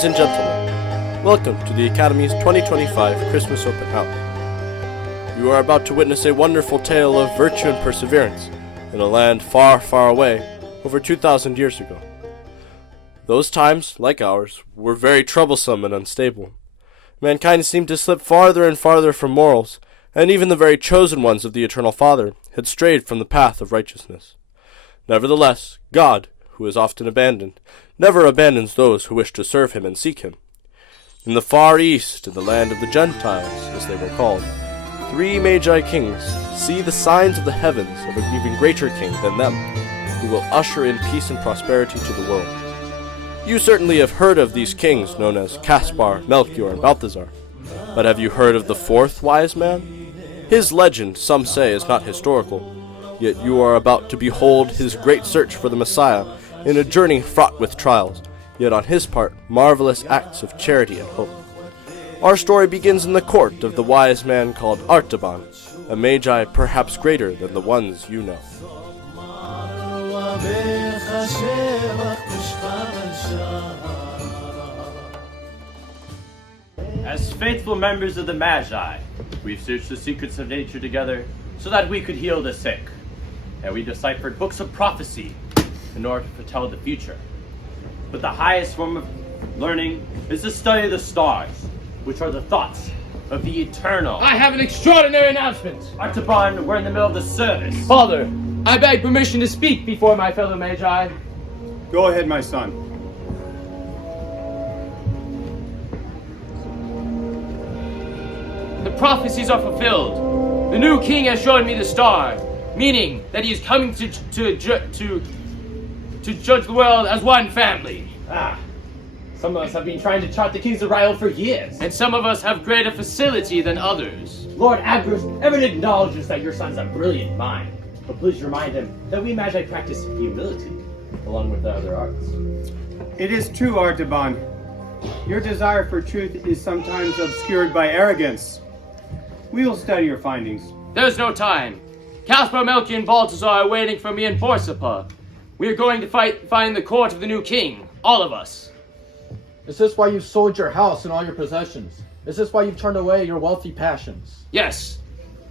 Ladies and gentlemen, welcome to the Academy's 2025 Christmas Open House. You are about to witness a wonderful tale of virtue and perseverance in a land far, far away, over 2,000 years ago. Those times, like ours, were very troublesome and unstable. Mankind seemed to slip farther and farther from morals, and even the very chosen ones of the Eternal Father had strayed from the path of righteousness. Nevertheless, God, who is often abandoned, never abandons those who wish to serve him and seek him. In the far east, in the land of the Gentiles, as they were called, 3 Magi kings see the signs of the heavens of an even greater king than them, who will usher in peace and prosperity to the world. You certainly have heard of these kings known as Caspar, Melchior, and Balthazar. But have you heard of the 4th wise man? His legend, some say, is not historical, yet you are about to behold his great search for the Messiah in a journey fraught with trials, yet on his part marvelous acts of charity and hope. Our story begins in the court of the wise man called Artaban, a magi perhaps greater than the ones you know. As faithful members of the Magi, we've searched the secrets of nature together so that we could heal the sick, and we deciphered books of prophecy in order to foretell the future. But the highest form of learning is the study of the stars, which are the thoughts of the eternal. I have an extraordinary announcement. Artaban, we're in the middle of the service. Father, I beg permission to speak before my fellow Magi. Go ahead, my son. The prophecies are fulfilled. The new king has shown me the star, meaning that he is coming to judge the world as one family. Some of us have been trying to chart the king's arrival for years. And some of us have greater facility than others. Lord Abgarus ever acknowledges that your son's a brilliant mind. But please remind him that we Magi practice humility, along with the other arts. It is true, Artaban. Your desire for truth is sometimes obscured by arrogance. We will study your findings. There's no time. Caspar, Melchior, and Balthazar are waiting for me in Borsippa. We are going to find the court of the new king, all of us. Is this why you've sold your house and all your possessions? Is this why you've turned away your wealthy passions? Yes,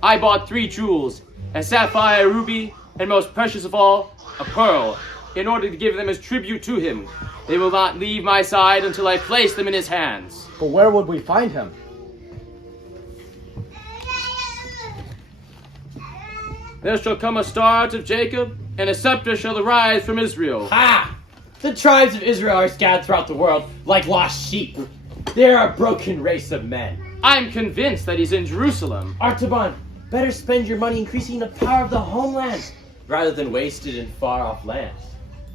I bought 3 jewels, a sapphire, a ruby, and most precious of all, a pearl, in order to give them as tribute to him. They will not leave my side until I place them in his hands. But where would we find him? There shall come a star out of Jacob, and a scepter shall arise from Israel. Ah! The tribes of Israel are scattered throughout the world like lost sheep. They are a broken race of men. I'm convinced that he's in Jerusalem. Artaban, better spend your money increasing the power of the homeland, rather than waste it in far-off lands.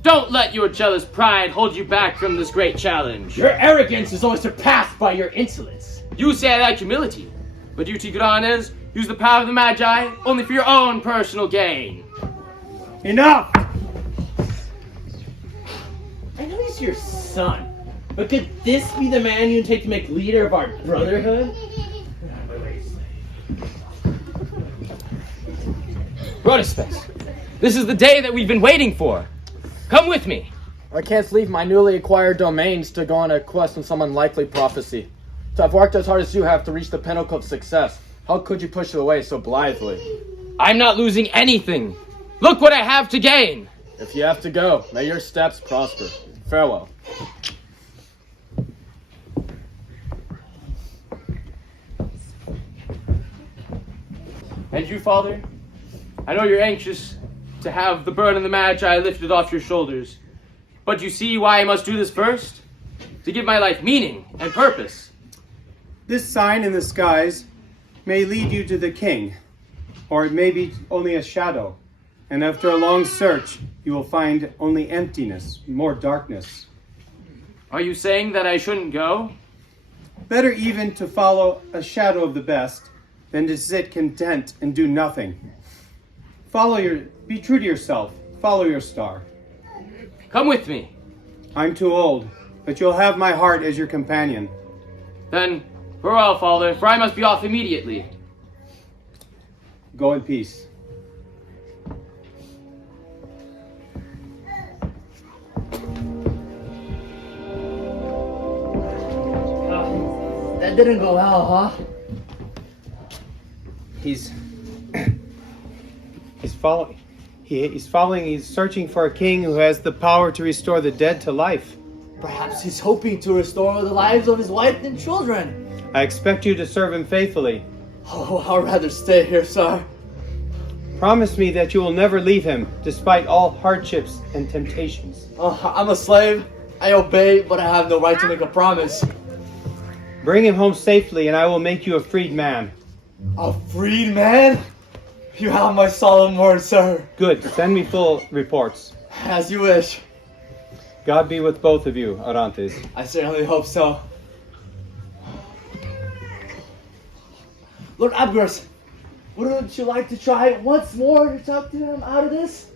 Don't let your jealous pride hold you back from this great challenge. Your arrogance is only surpassed by your insolence. You say I like humility, but you Tigranes use the power of the Magi only for your own personal gain. Enough! I know he's your son, but could this be the man you take to make leader of our brotherhood? Rhodaspes, this is the day that we've been waiting for. Come with me. I can't leave my newly acquired domains to go on a quest in some unlikely prophecy. To have worked as hard as you have to reach the pinnacle of success, how could you push it away so blithely? I'm not losing anything. Look what I have to gain. If you have to go, may your steps prosper. Farewell. And you, Father? I know you're anxious to have the burden of the Magi lifted off your shoulders. But you see why I must do this first? To give my life meaning and purpose. This sign in the skies may lead you to the king, or it may be only a shadow. And after a long search, you will find only emptiness, more darkness. Are you saying that I shouldn't go? Better even to follow a shadow of the best than to sit content and do nothing. Be true to yourself. Follow your star. Come with me. I'm too old, but you'll have my heart as your companion. Then, farewell, Father, for I must be off immediately. Go in peace. That didn't go well, huh? He's following. He's searching for a king who has the power to restore the dead to life. Perhaps he's hoping to restore the lives of his wife and children. I expect you to serve him faithfully. Oh, I'd rather stay here, sir. Promise me that you will never leave him, despite all hardships and temptations. I'm a slave. I obey, but I have no right to make a promise. Bring him home safely, and I will make you a freed man. A freed man? You have my solemn word, sir. Good. Send me full reports. As you wish. God be with both of you, Arantes. I certainly hope so. Lord Abgers, wouldn't you like to try once more to talk to him out of this?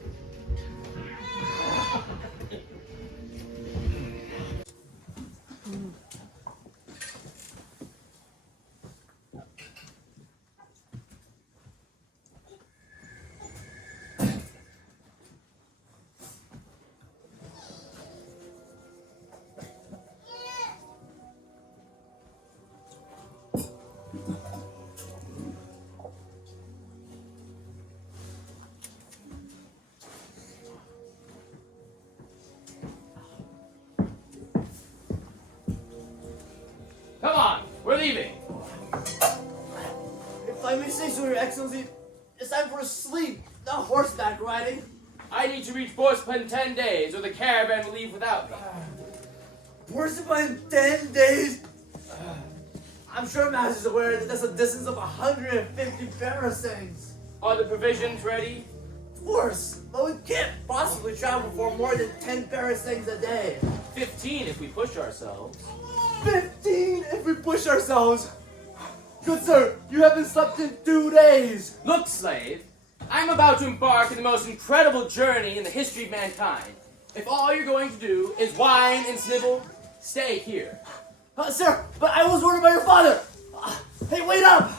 Come on, we're leaving. If I may say so, Your Excellency, it's time for a sleep, not horseback riding. I need to reach Borspa in 10 days, or the caravan will leave without me. Horseback in 10 days? I'm sure Master's aware that that's a distance of 150 parasangs. Are the provisions ready? Of course, but we can't possibly travel for more than 10 parasangs a day. 15 if we push ourselves. 15 if we push ourselves. Good sir, you haven't slept in 2 days. Look, slave, I'm about to embark on the most incredible journey in the history of mankind. If all you're going to do is whine and snivel, stay here. Sir, but I was ordered by your father. Hey, wait up.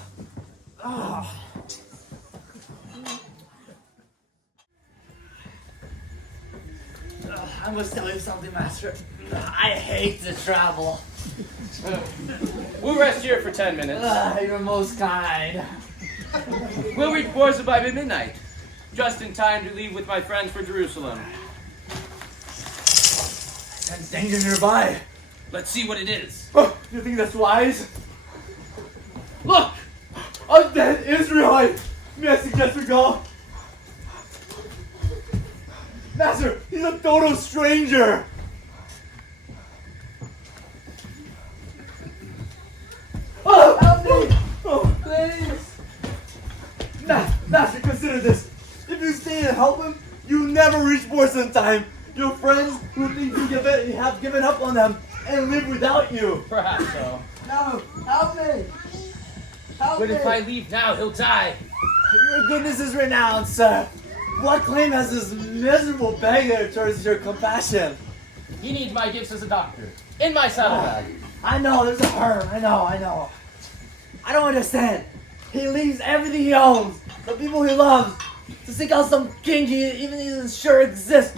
I must tell you something, Master. I hate to travel. We'll rest here for 10 minutes. You're most kind. We'll reach Borspa by midnight, just in time to leave with my friends for Jerusalem. Sense danger nearby. Let's see what it is. Oh, you think that's wise? Look! A dead Israelite! May I suggest we go? Master, he's a total stranger! Oh, help me! Oh, please! Master, consider this. If you stay and help him, you never reach Borspa in time. Your friends who think you have given up on them and live without you. Perhaps so. No, help me! Help But me! if I leave now, he'll die. Your goodness is renowned, sir. What claim has this miserable beggar towards your compassion? He needs my gifts as a doctor. In my saddlebag. I know, there's a herb. I know. I don't understand. He leaves everything he owns, the people he loves, to seek out some king he even isn't sure exists.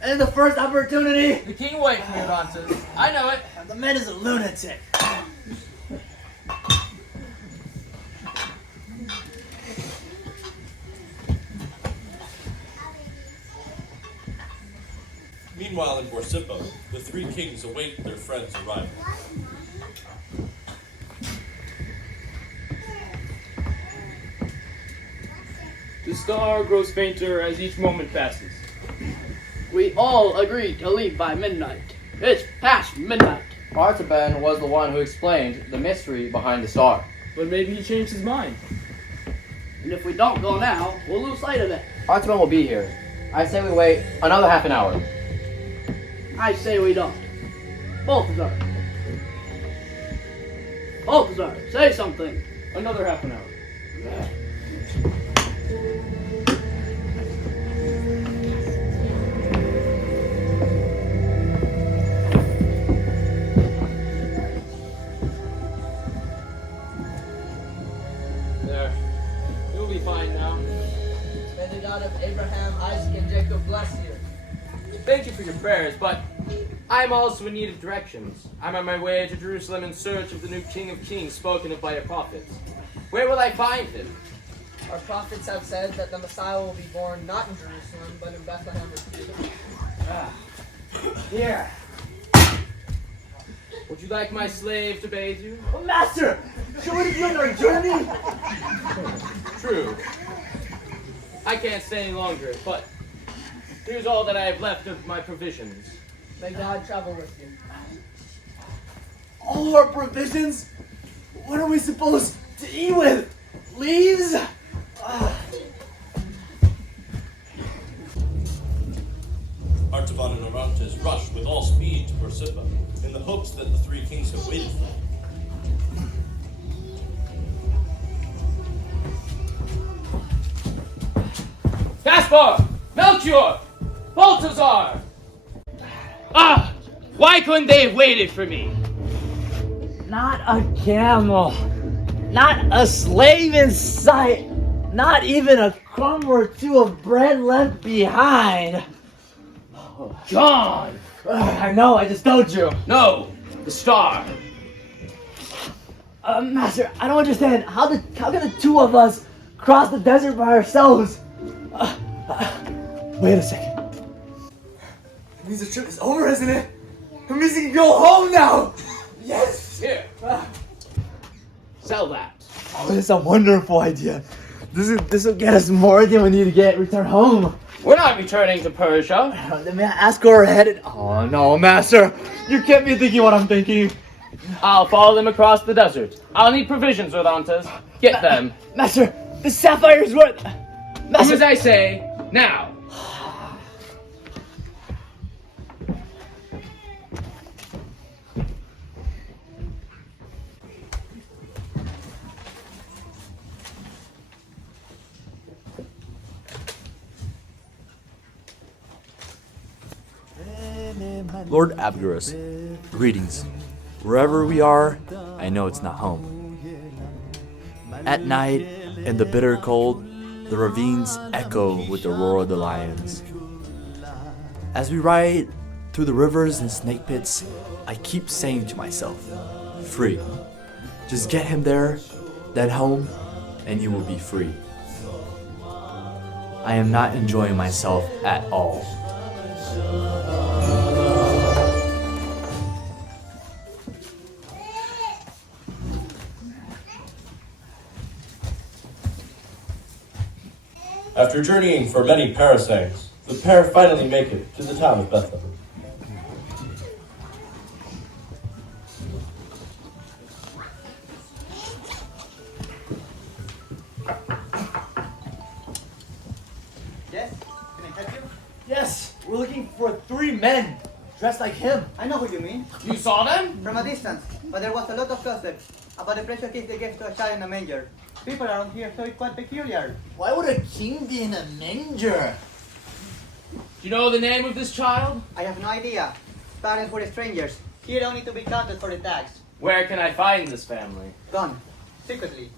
And in the first opportunity, The king will wait for me, Arantes. I know it. the man is a lunatic. Meanwhile, in Borsippa, the three kings await their friends' arrival. The star grows fainter as each moment passes. We all agreed to leave by midnight. It's past midnight. Artaban was the one who explained the mystery behind the star. But maybe he changed his mind. And if we don't go now, we'll lose sight of it. Artaban will be here. I say we wait another half an hour. I say we don't. Balthazar. Balthazar, say something. Another half an hour. There. You'll be fine now. May the God of Abraham, Isaac, and Jacob bless you. Thank you for your prayers, but I'm also in need of directions. I'm on my way to Jerusalem in search of the new King of Kings spoken of by your prophets. Where will I find him? Our prophets have said that the Messiah will be born not in Jerusalem, but in Bethlehem of Judah. Here. Would you like my slave to bathe you? Oh, Master! Should we begin our journey? True. I can't stay any longer, but here's all that I have left of my provisions. May God travel with you. All our provisions? What are we supposed to eat with? Leaves? Artaban and Orontes rush with all speed to Borsippa in the hopes that the three kings have waited for them. Caspar! Melchior! Balthazar! Ah! Why couldn't they have waited for me? Not a camel. Not a slave in sight. Not even a crumb or two of bread left behind. John! I know, I just told you. No! The star! Master, I don't understand. How can the two of us cross the desert by ourselves? Wait a second. It means the trip is over, isn't it? It means we can go home now! Yes! Here. Sell that. Oh, it's a wonderful idea. This will get us more than we need to return home. We're not returning to Persia. May I ask where we're headed? Oh no, Master! You can't be thinking what I'm thinking. I'll follow them across the desert. I'll need provisions, Orontes. Get them. Master, the sapphire's worth. Do Master, as I say, now. Lord Abgarus, greetings. Wherever we are, I know it's not home. At night, in the bitter cold, the ravines echo with the roar of the lions. As we ride through the rivers and snake pits, I keep saying to myself, free. Just get him there, then home, and you will be free. I am not enjoying myself at all. After journeying for many parasangs, the pair finally make it to the town of Bethlehem. Yes? Can I help you? yes, we're looking for 3 men dressed like him. I know who you mean. You saw them? From a distance. But there was a lot of gossip about the precious gift they gave to a child in a manger. People around here thought it quite peculiar. Why would a king be in a manger? Do you know the name of this child? I have no idea. Parents were strangers. Here only to be counted for the tax. Where can I find this family? Gone. Secretly.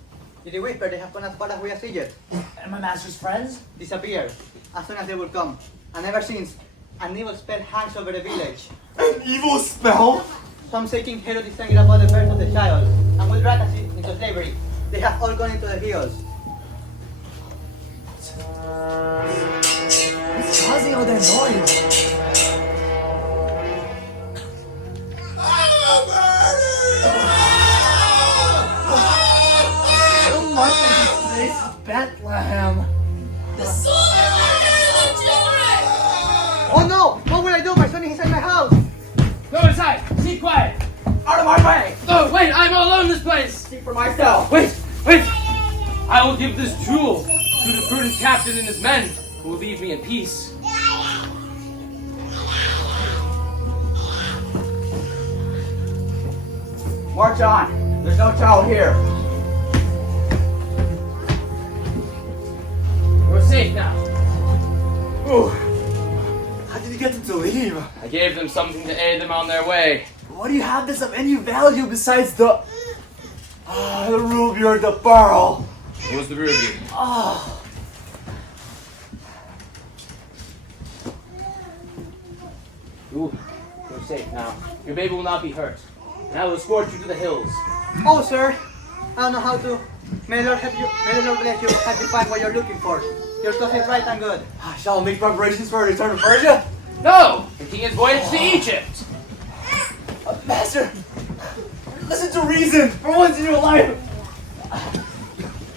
Did they whisper they have gone as far as we are Egypt? And my master's friends? Disappeared. As soon as they will come. And ever since, an evil spell hangs over the village. An evil spell? Some say King Herod is thinking about the birth of the child and will drag us into slavery. They have all gone into the hills. What's causing all that noise? So much of this place is Bethlehem. Oh no! What will I do? My son is inside my house! Go inside. Keep quiet. Out of my way! Oh, wait. I'm all alone in this place. Speak for myself. Wait. I will give this jewel to the prudent captain and his men, who will leave me in peace. March on. There's no child here. We're safe now. Ooh. How did you get them to leave? I gave them something to aid them on their way. Why do you have this of any value besides the ruby or the pearl? It was the ruby. Oh. Ooh, we're safe now. Your baby will not be hurt. And I will escort you to the hills. Oh, sir, I don't know how to. May the Lord bless you. Have you find what you're looking for? Your cousin is right and good. Shall we make preparations for a return to Persia? No! The king has voyaged to Egypt! Master, listen to reason for once in your life.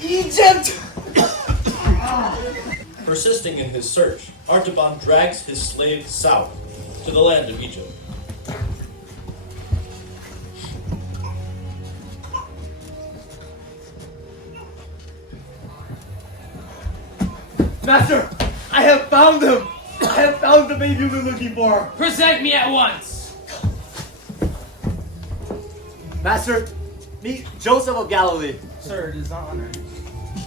Egypt! Persisting in his search, Artaban drags his slave south to the land of Egypt. Master, I have found him! I have found the baby you've been looking for! Present me at once! Master, meet Joseph of Galilee. Sir, it is an honor.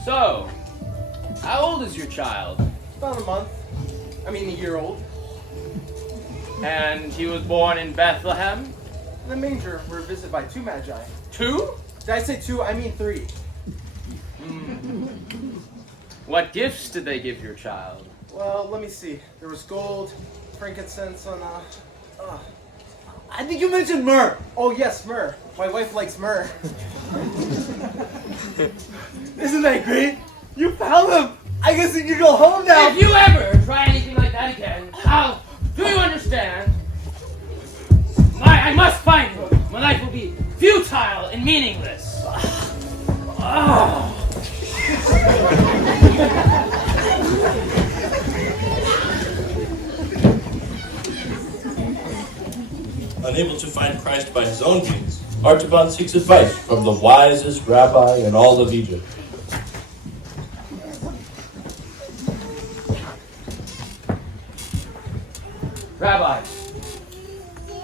So, how old is your child? About a year old. And he was born in Bethlehem? In the manger, we're visited by 2 Magi. 2? Did I say 2? I mean 3. What gifts did they give your child? Well, let me see. There was gold, frankincense, and I think you mentioned myrrh. oh yes, myrrh. My wife likes myrrh. Isn't that great? You found him! I guess you can go home now! If you ever try anything like that again, do you understand? I must find him. My life will be futile and meaningless. Unable to find Christ by his own means, Artaban seeks advice from the wisest rabbi in all of Egypt. Rabbi,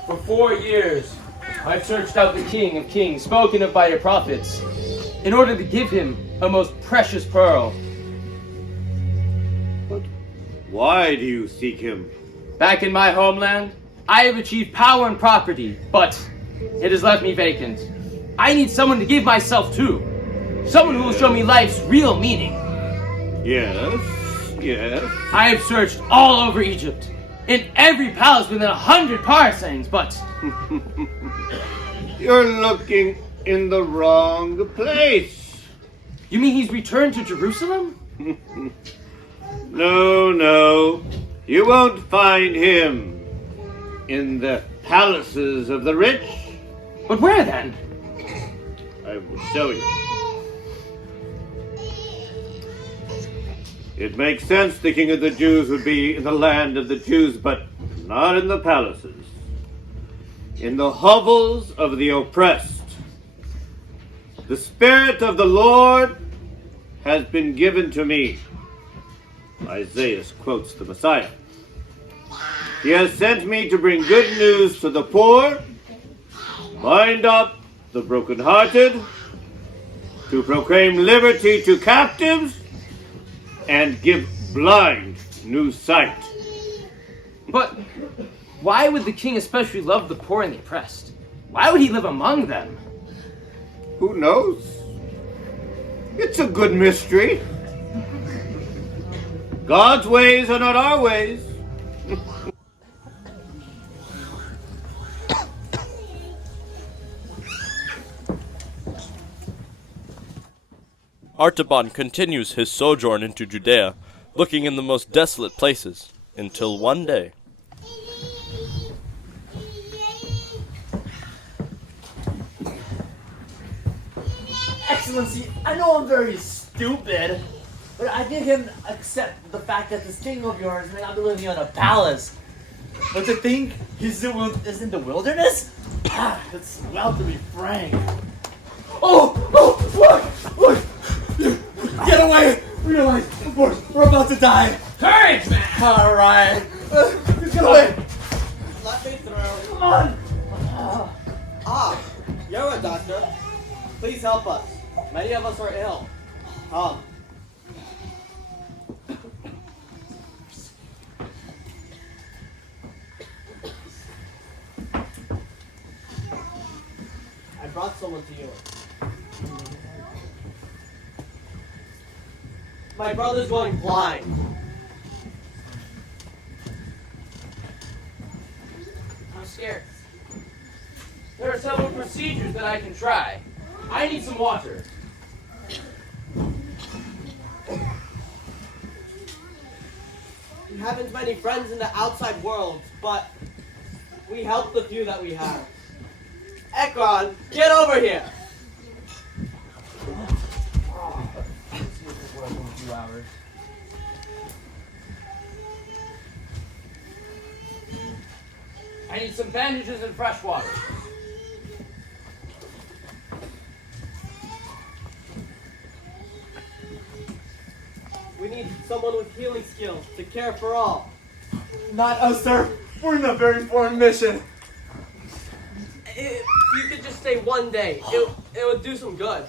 for 4 years, I've searched out the King of Kings, spoken of by your prophets, in order to give him a most precious pearl. Why do you seek him? Back in my homeland, I have achieved power and property, but it has left me vacant. I need someone to give myself to. Someone who will show me life's real meaning. Yes, yes. I have searched all over Egypt, in every palace within 100 parsecs, but... You're looking in the wrong place. You mean he's returned to Jerusalem? No. You won't find him in the palaces of the rich. But where then? I will show you. It makes sense the king of the Jews would be in the land of the Jews, but not in the palaces. In the hovels of the oppressed. The Spirit of the Lord has been given to me. Isaiah quotes the Messiah. He has sent me to bring good news to the poor, bind up the brokenhearted, to proclaim liberty to captives, and give blind new sight. But why would the king especially love the poor and the oppressed? Why would he live among them? Who knows? It's a good mystery. God's ways are not our ways. Artaban continues his sojourn into Judea, looking in the most desolate places, until one day. Excellency, I know I'm very stupid, but I think him accept the fact that this king of yours may not be living in a palace. But to think he's in the wilderness? It's well to be frank. Oh, look! Get away! Realize, of course, we're about to die. Courage, man! All right. Get away. Let me through. Come on. You're a doctor. Please help us. Many of us are ill. Come. I brought someone to you. My brother's going blind. I'm scared. There are several procedures that I can try. I need some water. We haven't many friends in the outside world, but we help the few that we have. Ekron, get over here! I need some bandages and fresh water. We need someone with healing skills to care for all. Not us, sir. We're in a very foreign mission. If you could just stay one day, it would do some good.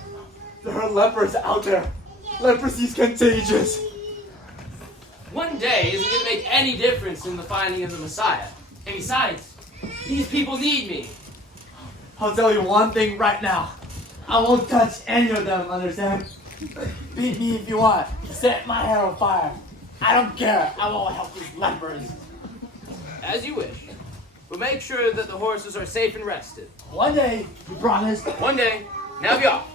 There are lepers out there. Leprosy's contagious. One day isn't going to make any difference in the finding of the Messiah. And besides, these people need me. I'll tell you one thing right now. I won't touch any of them, understand? Beat me if you want. Set my hair on fire. I don't care. I won't help these lepers. As you wish. But make sure that the horses are safe and rested. One day, you promise. One day. Now be off.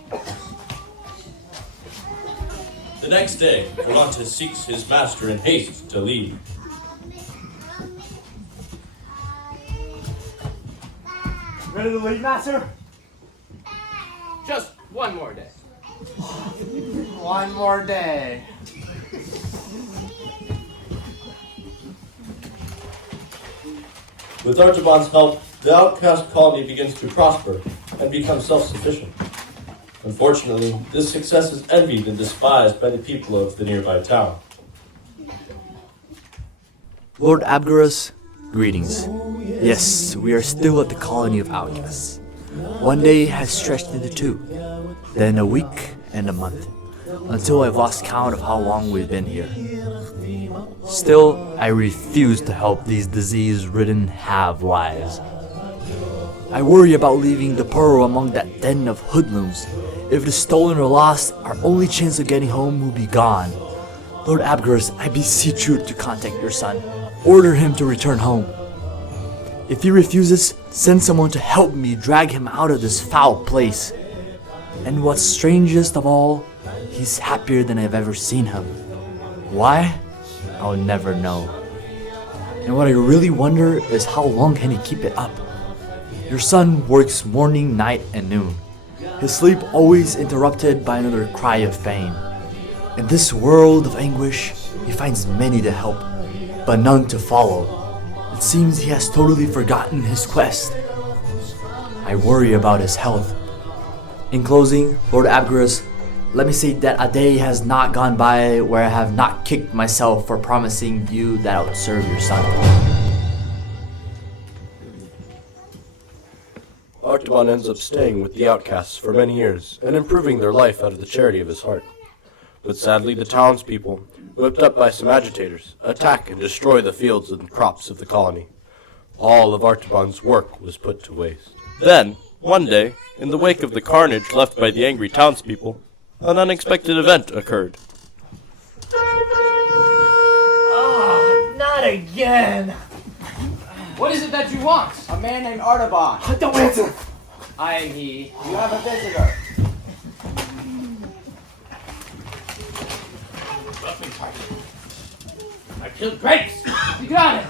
The next day, Orontes seeks his master in haste to leave. Ready to leave, master? Just one more day. One more day. With Artaban's help, the outcast colony begins to prosper and become self-sufficient. Unfortunately, this success is envied and despised by the people of the nearby town. Lord Abgarus, greetings. Yes, we are still at the colony of outcasts. One day has stretched into 2, then a week and a month, until I've lost count of how long we've been here. Still, I refuse to help these disease-ridden half-lives. I worry about leaving the pearl among that den of hoodlums. If it is stolen or lost, our only chance of getting home will be gone. Lord Abgarus, I beseech you to contact your son. Order him to return home. If he refuses, send someone to help me drag him out of this foul place. And what's strangest of all, he's happier than I've ever seen him. Why? I'll never know. And what I really wonder is how long can he keep it up? Your son works morning, night, and noon. His sleep always interrupted by another cry of pain. In this world of anguish, he finds many to help, but none to follow. It seems he has totally forgotten his quest. I worry about his health. In closing, Lord Abgarus, let me say that a day has not gone by where I have not kicked myself for promising you that I would serve your son. Artaban ends up staying with the outcasts for many years and improving their life out of the charity of his heart. But sadly, the townspeople, whipped up by some agitators, attack and destroy the fields and crops of the colony. All of Artaban's work was put to waste. Then, one day, in the wake of the carnage left by the angry townspeople, an unexpected event occurred. Oh, not again. What is it that you want? A man named Artaban. Don't answer. I am he. You have a visitor. I killed grapes! You got it!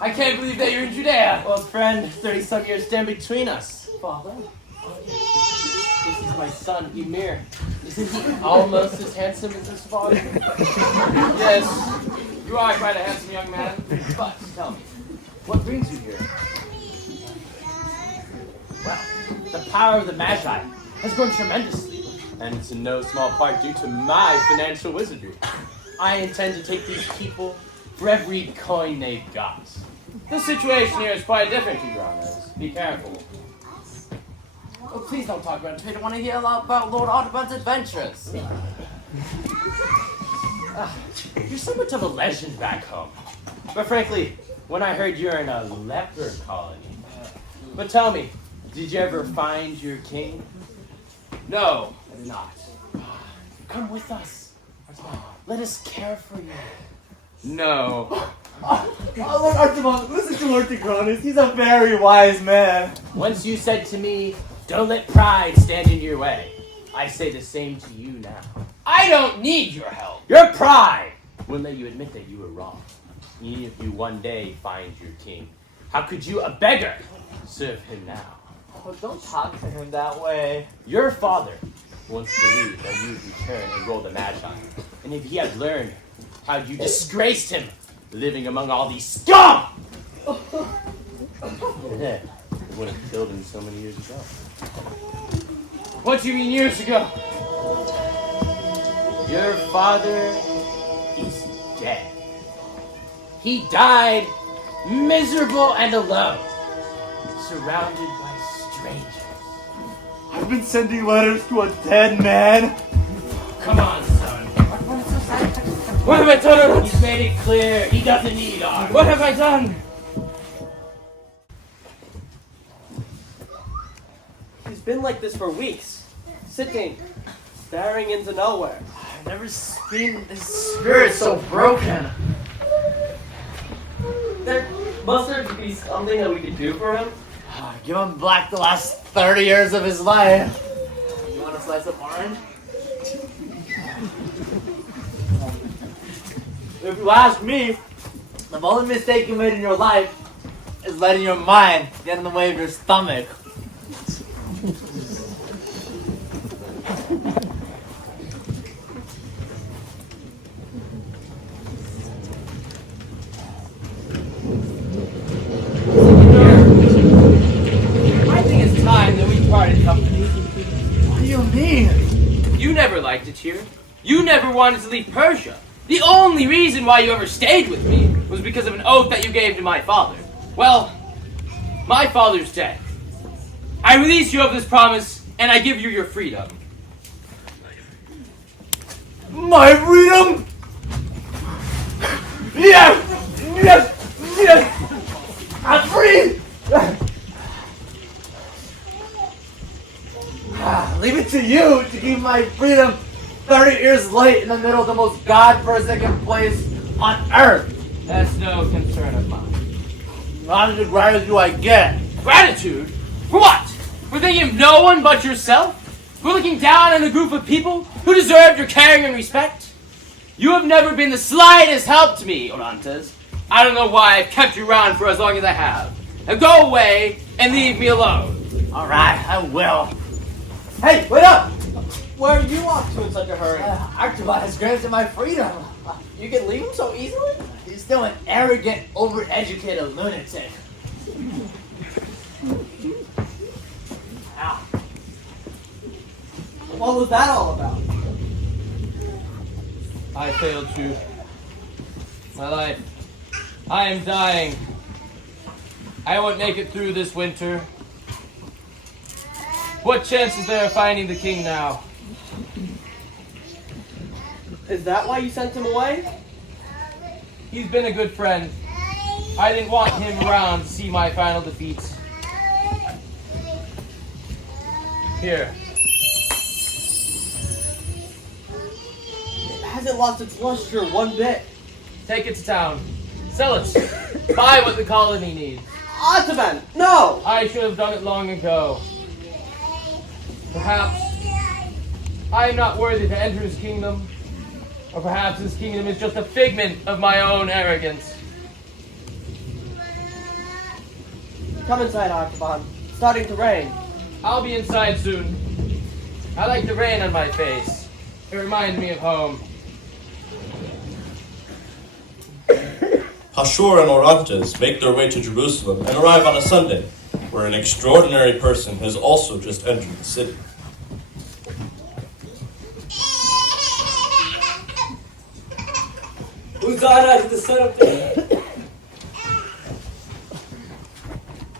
I can't believe that you're in Judea! Well, friend, 30-some years stand between us. Father? This is my son, Emir. Isn't he almost as handsome as his father? Yes, you are quite a handsome young man. But tell me, what brings you here? Well, the power of the Magi has grown tremendously, and it's in no small part due to my financial wizardry. I intend to take these people for every coin they've got. The situation here is quite different, you brothers. Be careful. Oh, please don't talk about it. I don't want to hear about Lord Audubon's adventures. You're somewhat of a legend back home. But frankly, when I heard you're in a leper colony. But tell me, did you ever find your king? No, I did not. Come with us. Let us care for you. No. Lord Archibald, listen to Lord Tigranes. He's a very wise man. Once you said to me, don't let pride stand in your way. I say the same to you now. I don't need your help. Your pride wouldn't let you admit that you were wrong. Even if you one day find your king, how could you, a beggar, serve him now? Oh, don't talk to him that way. Your father once believed that you would return and roll the Magi. And if he had learned how you disgraced him, living among all these scum, it would have killed him so many years ago. What do you mean years ago? Your father is dead. He died miserable and alone, surrounded by strangers. I've been sending letters to a dead man. Come on, son. What have I done? He's made it clear he doesn't need ours. What have I done? He's been like this for weeks, sitting, staring into nowhere. I've never seen his spirit so broken. Must there be something that we could do for him? Give him black the last 30 years of his life. You want a slice of orange? If you ask me, the only mistake you made in your life is letting your mind get in the way of your stomach. I think it's time that we parted company. What do you mean? You never liked it here. You never wanted to leave Persia. The only reason why you ever stayed with me was because of an oath that you gave to my father. Well, my father's dead. I release you of this promise, and I give you your freedom. My freedom? Yes! Yes! Yes! I'm free! Leave it to you to keep my freedom 30 years late in the middle of the most godforsaken place on earth. That's no concern of mine. Not the gratitude I get. Gratitude? For what? For thinking of no one but yourself? For looking down on a group of people who deserve your caring and respect? You have never been the slightest help to me, Orontes. I don't know why I've kept you around for as long as I have. Now go away and leave me alone. Alright, I will. Hey, wait up! Where are you off to in such a hurry? Archibald has granted my freedom. You can leave him so easily? He's still an arrogant, overeducated lunatic. Ow. What was that all about? I failed you. My life. I am dying. I won't make it through this winter. What chance is there of finding the king now? Is that why you sent him away? He's been a good friend. I didn't want him around to see my final defeat. Here. It hasn't lost its luster one bit. Take it to town. Sell it. Buy what the colony needs. Ataman, no! I should have done it long ago. Perhaps I am not worthy to enter his kingdom, or perhaps his kingdom is just a figment of my own arrogance. Come inside, Archibald. It's starting to rain. I'll be inside soon. I like the rain on my face. It reminds me of home. Hashur and Orontes make their way to Jerusalem and arrive on a Sunday, where an extraordinary person has also just entered the city. Hosanna to the Son of David!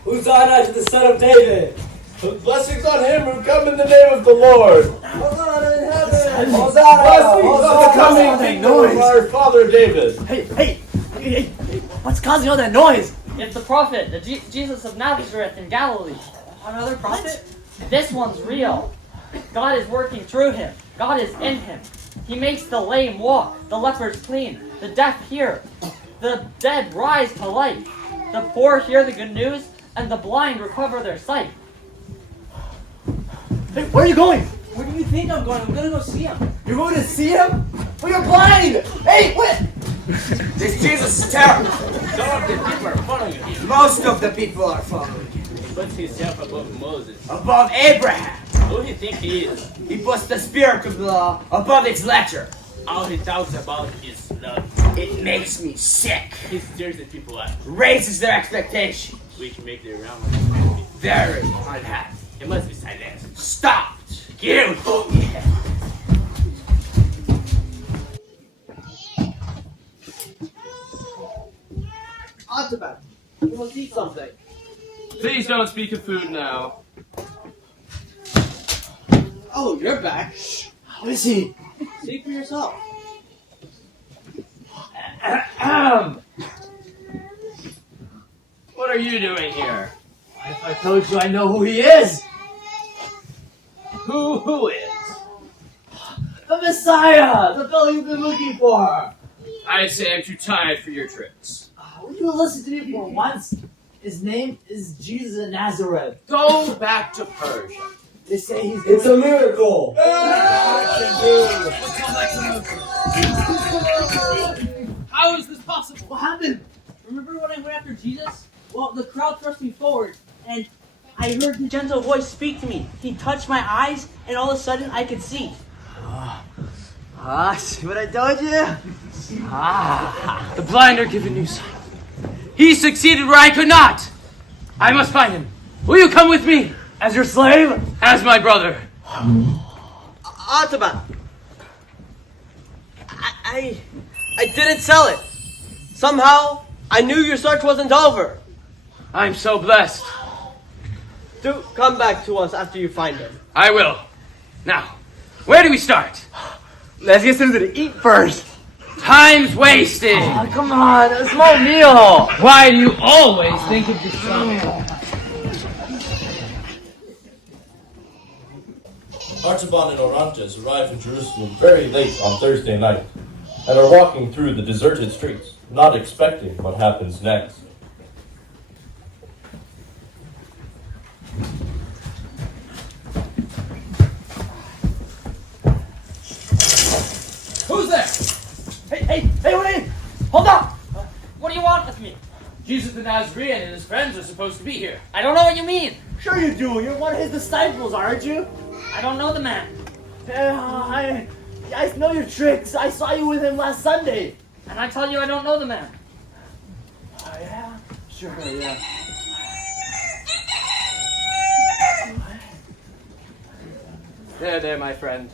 Hosanna to the Son of David! Blessings on him who come in the name of the Lord! Hosanna in heaven! Hosanna! Blessings on the coming kingdom of our father David! Hey, what's causing all that noise? It's the prophet, Jesus of Nazareth in Galilee. Another prophet? This one's real. God is working through him. God is in him. He makes the lame walk, the lepers clean, the deaf hear. The dead rise to life. The poor hear the good news, and the blind recover their sight. Hey, where are you going? Where do you think I'm going? I'm gonna go see him. You're going to see him? But you're blind! Hey, what? This Jesus is terrible. Some of the people are following him. Most of the people are following him. He puts himself above Moses. Above Abraham. Who do you think he is? He puts the spirit of the law above its letter. All he talks about is love. It makes me sick. He stirs the people up, Raises their expectations. which make their realm unhappy. Very unhappy. It must be silenced. Stopped. You. Artaban, you must eat something. Please don't speak of food now. Oh, you're back. How is he? See for yourself. What are you doing here? If I told you I know who he is? Who is? The Messiah! The fellow you've been looking for! I say I'm too tired for your tricks. Will you listen to me for once? His name is Jesus of Nazareth. Go back to Persia. They say he's It's a miracle. How is this possible? What happened? Remember when I went after Jesus? Well, the crowd thrust me forward, and I heard the gentle voice speak to me. He touched my eyes, and all of a sudden I could see. See what I told you? The blind are given new sight. He succeeded where I could not. I must find him. Will you come with me? As your slave? As my brother. Artaban. I didn't sell it. Somehow, I knew your search wasn't over. I'm so blessed. Do come back to us after you find him. I will. Now, where do we start? Let's get something to eat first. Time's wasted. Oh, come on, a small meal. Why do you always think of yourself? Artaban and Orantes arrive in Jerusalem very late on Thursday night and are walking through the deserted streets, not expecting what happens next. Who's there? Hey, wait! Hold up! What do you want with me? Jesus the Nazarene and his friends are supposed to be here. I don't know what you mean. Sure you do. You're one of his disciples, aren't you? I don't know the man. I know your tricks. I saw you with him last Sunday. And I tell you I don't know the man. Oh, yeah? Sure, yeah. There, my friend.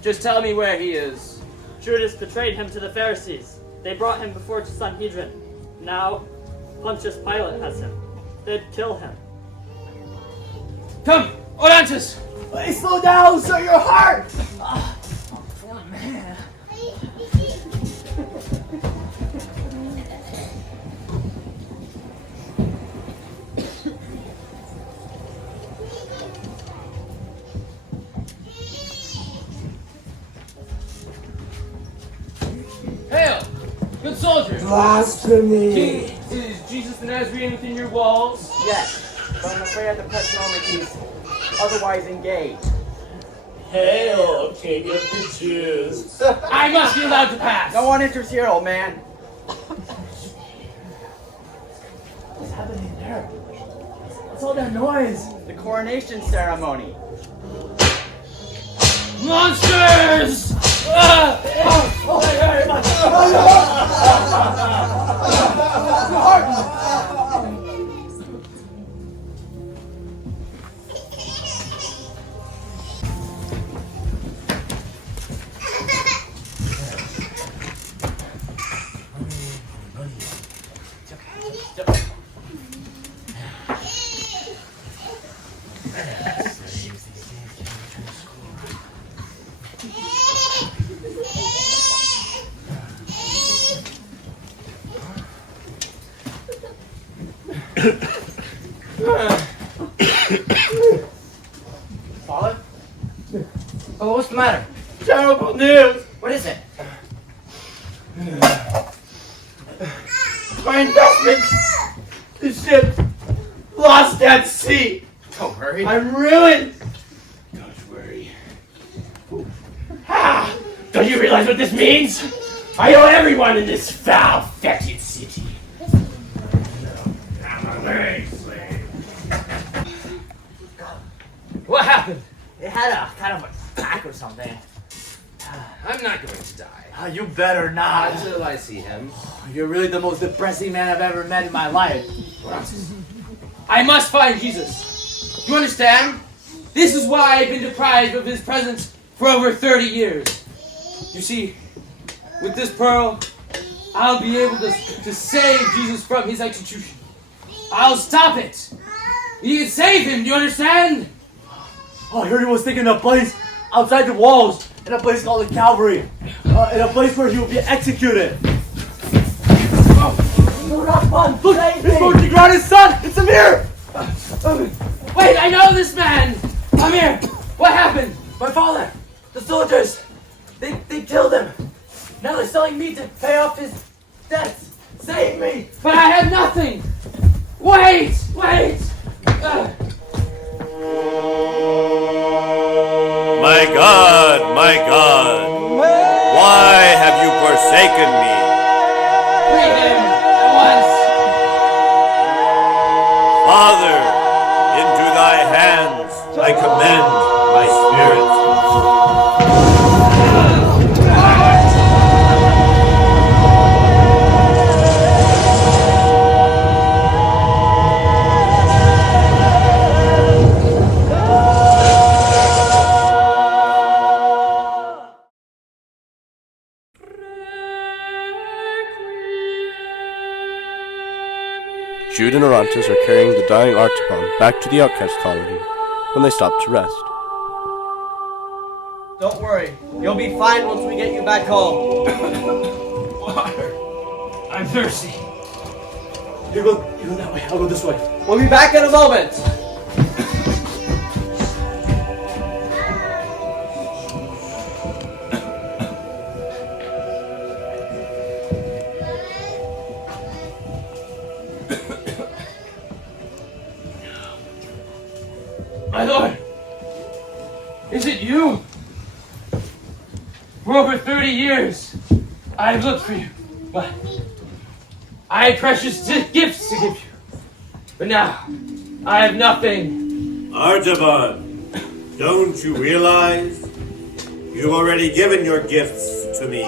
Just tell me where he is. Judas betrayed him to the Pharisees. They brought him before the Sanhedrin. Now, Pontius Pilate has him. They'd kill him. Come, Orantes! Hey, slow down, sir, your heart! Poor man. Hail, good soldiers! Blasphemy. King, is Jesus the Nazarene within your walls? Yes, but I'm afraid at the present moment he's otherwise engaged. Hail, King of the Jews! I must be allowed to pass! No one enters here, old man. What's happening there? What's all that noise? The coronation ceremony. Monsters! Father? Oh, what's the matter? Terrible news! What is it? Don't you realize what this means? I owe everyone in this foul, fetid city. What happened? It had a kind of a attack or something. I'm not going to die. You better not. Until I see him. You're really the most depressing man I've ever met in my life. I must find Jesus. You understand? This is why I've been deprived of his presence for over 30 years. You see, with this pearl, I'll be able to save Jesus from his execution. I'll stop it. You can save him, do you understand? Oh, I heard he was taking a place outside the walls, in a place called the Calvary, in a place where he will be executed. No, not fun. Look, he's going to ground his son. It's Amir. Wait, I know this man. Amir, what happened? My father, the soldiers, they killed him. Now they're selling me to pay off his debts. Save me. But I have nothing. Wait. My God, why have you forsaken me? Free him at once. Father, into thy hands I commend my spirit. Jude and Orontes are carrying the dying Artaban back to the outcast colony when they stop to rest. Don't worry. You'll be fine once we get you back home. Water. I'm thirsty. You go that way. I'll go this way. We'll be back in a moment. My lord, is it you? For over 30 years, I've looked for you, but I had precious gifts to give you. But now, I have nothing. Artaban, don't you realize you've already given your gifts to me?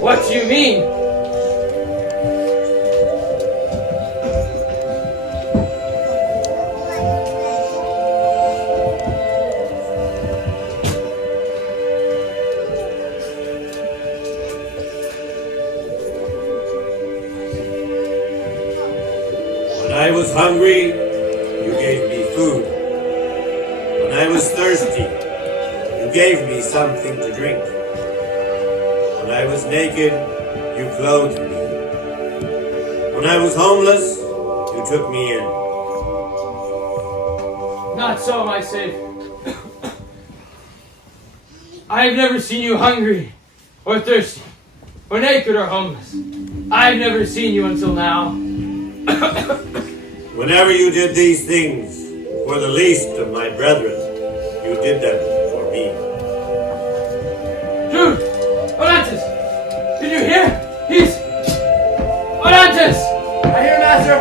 What do you mean? When I was hungry, you gave me food. When I was thirsty, you gave me something to drink. When I was naked, you clothed me. When I was homeless, you took me in. Not so, my Savior. I have never seen you hungry, or thirsty, or naked, or homeless. I have never seen you until now. Whenever you did these things for the least of my brethren, you did them for me. Jude! Orontes! Did you hear? He's... Orontes! I hear, Master.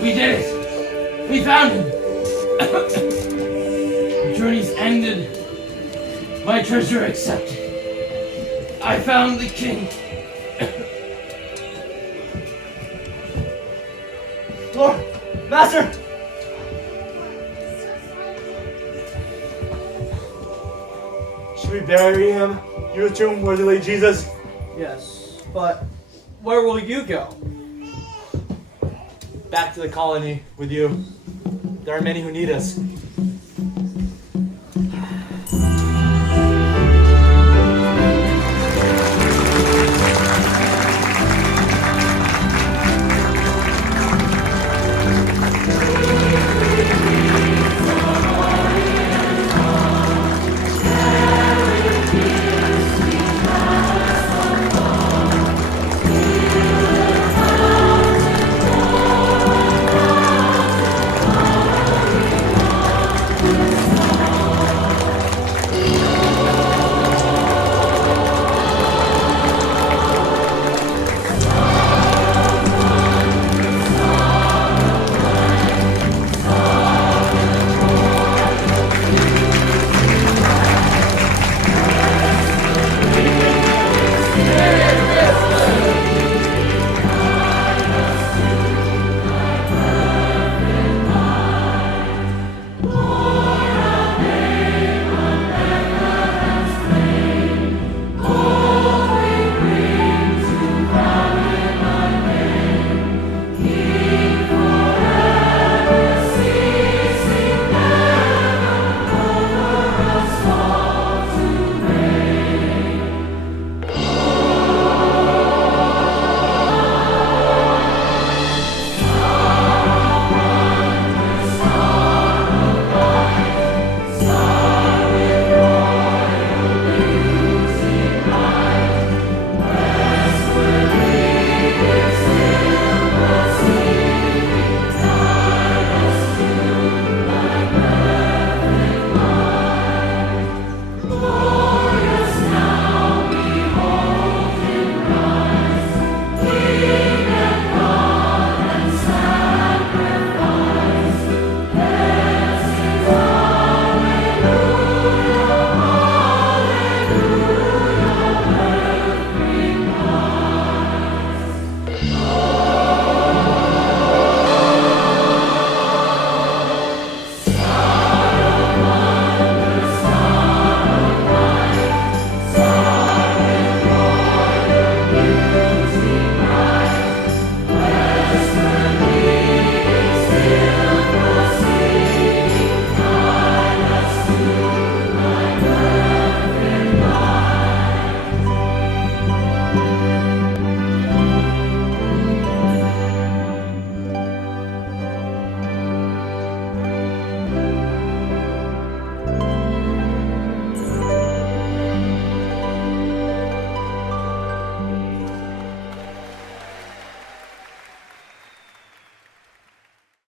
We did it! We found him! The journey's ended. My treasure accepted. I found the king. Lord, Master. Should we bury him? Your tomb where they lay Jesus? Yes, but where will you go? Back to the colony with you. There are many who need us.